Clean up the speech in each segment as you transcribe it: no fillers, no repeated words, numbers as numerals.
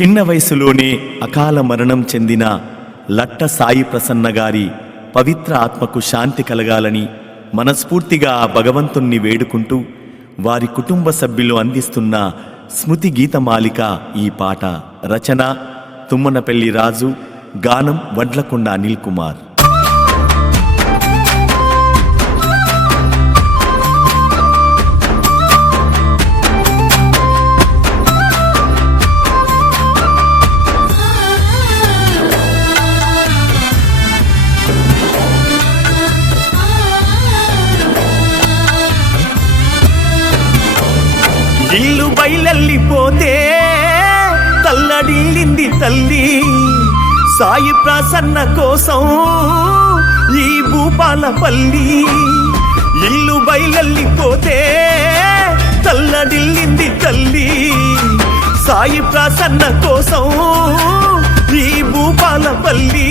చిన్న వయసులోనే అకాల మరణం చెందిన లట్ట సాయి ప్రసన్న గారి పవిత్ర ఆత్మకు శాంతి కలగాలని మనస్ఫూర్తిగా ఆ భగవంతుణ్ణి వేడుకుంటూ వారి కుటుంబ సభ్యులు అందిస్తున్న స్మృతి గీతమాలిక ఈ పాట. రచన తుమ్మనపల్లి రాజు, గానం వడ్లకొండ అనిల్ కుమార్. ఇల్లు బయలెళ్ళిపోతే తల్లడిల్లింది తల్లి సాయి ప్రసన్న కోసం ఈ భూపాలపల్లి. ఇల్లు బయలెళ్ళిపోతే తల్లడిల్లింది తల్లి సాయి ప్రసన్న కోసం ఈ భూపాలపల్లి.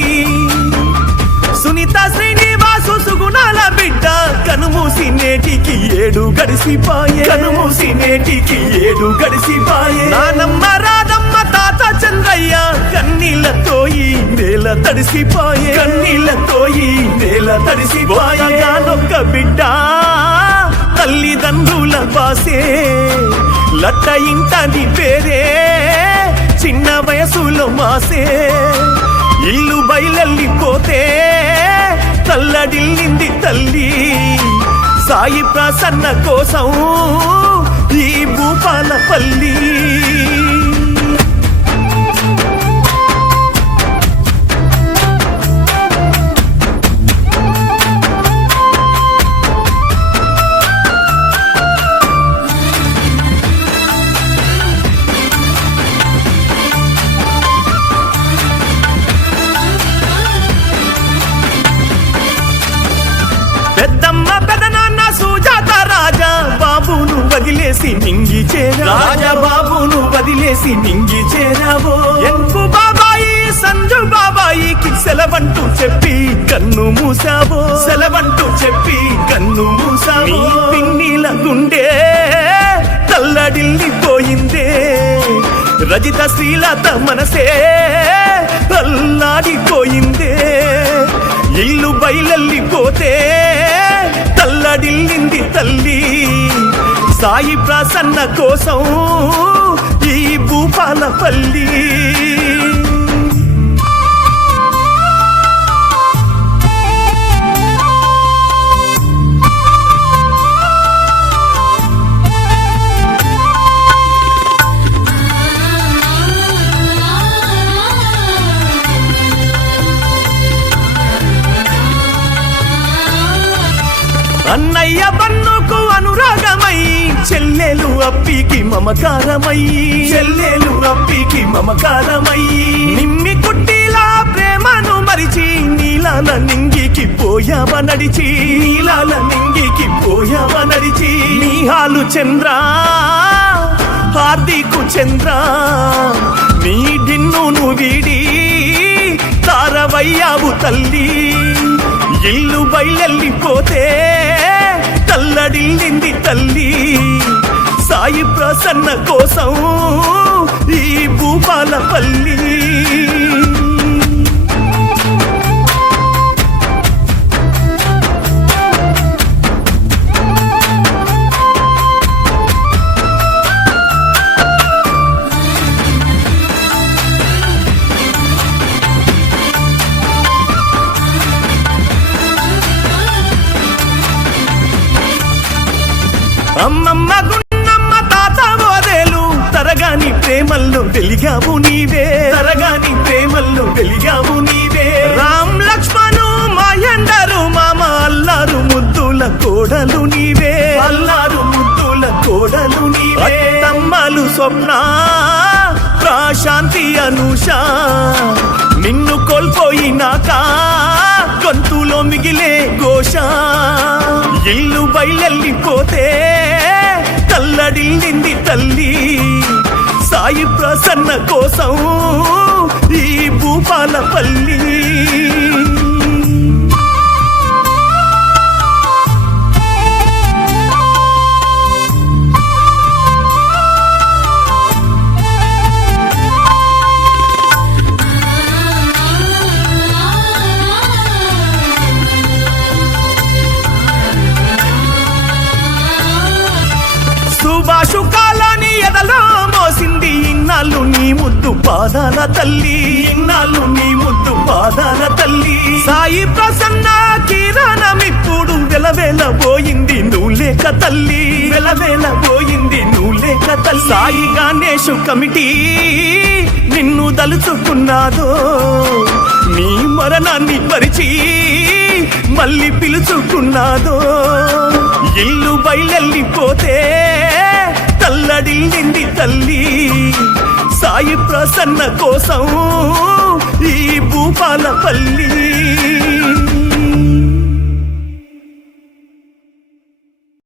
సునీత శ్రీనివాసు సుగుణాల బిడ్డ కనుమూసి నేటికి 7 గడిసిపాయే, కనుమూసి నేటికి 7 గడిసిపాయే. నానమ్మ రాధమ్మ తాత చంద్రయ్య కన్నీళ్లతో ఈ నేల తడిసిపాయే, కన్నీళ్లతో ఈ నేల తడిసిపాయే. నొక్క బిడ్డ తల్లిదండ్రుల బాసే లట్ట ఇంటని పేరే చిన్న వయసులో మాసే. ఇల్లు బయలెళ్ళిపోతే తల్లడిల్లింది తల్లి సాయి ప్రసన్న కోసం ఈ భూపాలపల్లి. పెద్దమ్మ పెదనాన్న సుజాత రాజా బాబును వదిలేసి నింగి చేరా, రాజా బాబును వదిలేసి నింగి చేరావో. ఎంకు బాబాయి సంజు బాబాయికి సెలవంటూ చెప్పి కన్ను మూసావో, సెలవంటూ చెప్పి కన్ను మూసావో. పిన్నిల గుండె తల్లడిల్లిపోయిందే, రజిత శ్రీలత మనసే అల్లాడిపోయిందే. ఇల్లు బయలెళ్ళిపోతే తల్లడిల్లింది తల్లి సాయి ప్రసన్న కోసం ఈ భూపాలపల్లి. అన్నయ్య బన్నుకు అనురాగమై చెల్లెలు అప్పికి మమకారమై, చెల్లెలు అప్పికి మమకారమై. నిమ్మి కుట్టిలా ప్రేమను మరిచి నీలాల నింగికి పోయావ నడిచి, నీలాల నింగికి పోయావ నడిచి. నీహాలు చంద్ర హార్దికు చంద్ర నీ డిన్నును వీడి తారవయ్యావు తల్లి. ఇల్లు బయలెళ్ళిపోతే తల్లడిల్లింది తల్లి సాయి ప్రసన్న కోసం ఈ భూపాలపల్లి. అమ్మమ్మ గున్నమ్మ తాత ఓదేలు తరగాని ప్రేమల్లో వెలిగావు నీవే, తరగాని ప్రేమల్లో వెలిగావు నీవే. రామ్ లక్ష్మణు మాయండరు మామ అల్లారు ముద్దుల కోడలు నీవే, అల్లారు ముద్దుల కోడలు నీవే. తమ్మలు స్వప్న ప్రశాంతి అనూష నిన్ను కోల్పోయినాక గొంతులో మిగిలే ఘోష. ఇల్లు బయలెళ్ళిపోతే తల్లడిల్లింది తల్లి సాయి ప్రసన్న కోసం ఈ భూపాలపల్లి. పాదాల తల్లి, ఇన్నాళ్ళు నీ ముద్దు పాదాల తల్లి. సాయి ప్రసన్న కిరణమిప్పుడు వెలవెలబోయింది నువ్వు లేక తల్లి, వెలవెలబోయింది నువ్వు లేక తల్లి. సాయి గణేష్ కమిటీ నిన్ను దలుచుకున్నాదో, నీ మరణాన్ని పరిచి మళ్ళీ పిలుచుకున్నాదో. ఇల్లు బయలెళ్ళిపోతే తల్లడిల్లింది తల్లి, సాయి ప్రసన్న కోసం ఈ భూపాలపల్లి.